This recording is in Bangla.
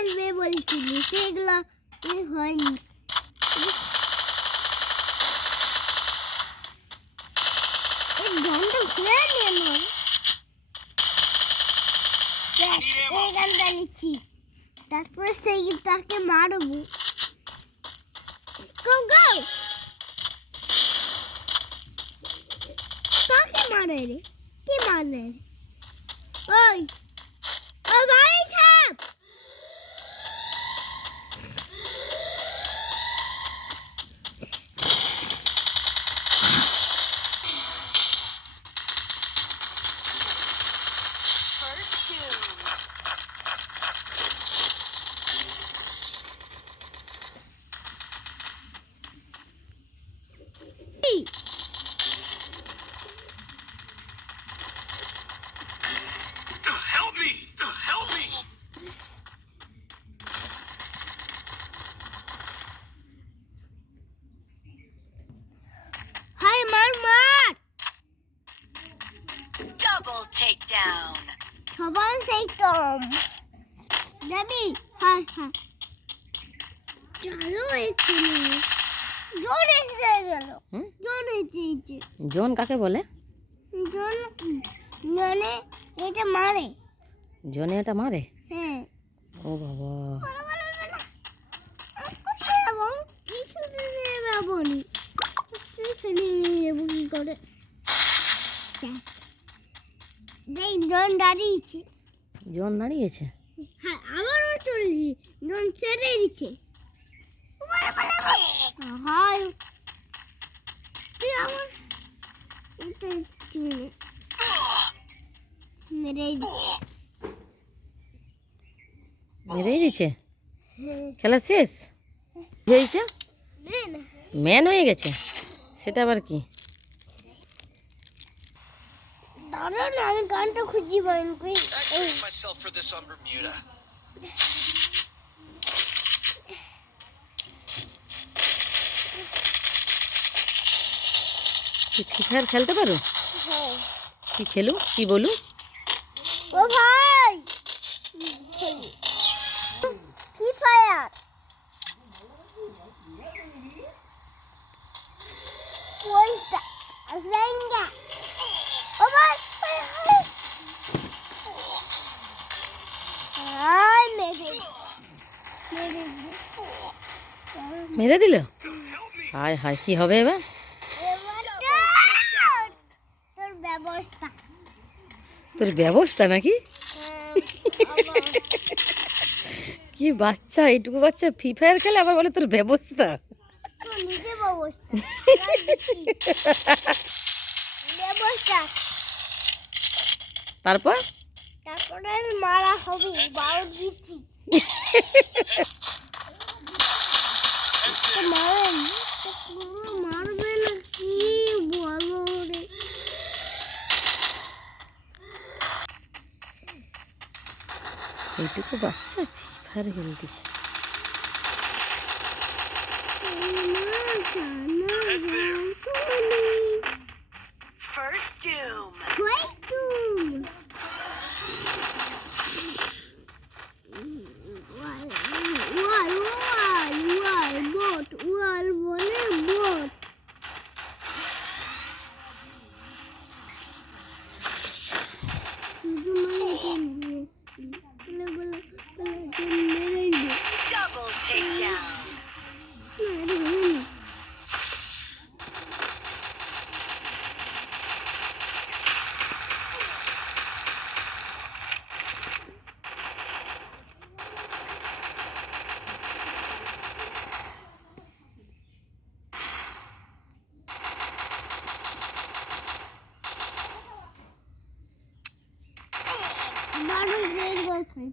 আসবে বলছিলি, সেগুলো হয়নি। এই গানটা শুনে নি এই গানটা নিচ্ছি, তারপরে সেই তাকে মারবো। গো গো, কাকে মারে রে? কি মারে? ওই ও ভাই সাহেব, হাই মার মার, Double takedown. সবাই সেই কম যাবি। হ্যাঁ হ্যাঁ, চলো এখানে। জন এসে গেল। জন এসেছে। জন কাকে বলে? জন জনে এটা মারে। জনে এটা মারে? হ্যাঁ। ও বাবা, কোথায় যাবো? এখানে নিয়ে যাবো নি, সেখানে নিয়ে যাবো কি করে? দেখ জন দাঁড়িয়েছে। জন দাঁড়িয়েছে? হ্যাঁ, আবারও চললি, জন ছেড়ে দিচ্ছে। হাই, তুই আমার এটা মেরে দিচ্ছে। মেরেই দিচ্ছে? খেলা শেষ হয়েছে? ম্যান হয়ে গেছে? সেটা আবার কি? দাঁড়ান, আমি গানটা খুঁজি পাইনি। myself for this on Bermuda. তুই ফ্রি ফায়ার খেলতে পারো? হ্যাঁ। কি খেলু, কি বলু? ও ভাই, ফ্রি ফায়ার ওইটা আসেঙ্গা। ও ভাই, হাই মেরে মেরে দিল? হায় হায়, কি হবে এবার? তোর ব্যবস্থা। তোর ব্যবস্থা নাকি? কি বাচ্চা, এইটুকু বাচ্চা ফ্রি ফায়ার খেলে, আবার বলে তোর ব্যবস্থা। তোর নিজে ব্যবস্থা। ব্যবস্থা। তারপর তারপরে আমি মারা হবে, বাউট দিচ্ছি। মারবে না কি বলো রে? এইটুকু বাচ্চা ফ্রি ফায়ার খেলতেছে। First doom. Double takedown. Not a great girlfriend.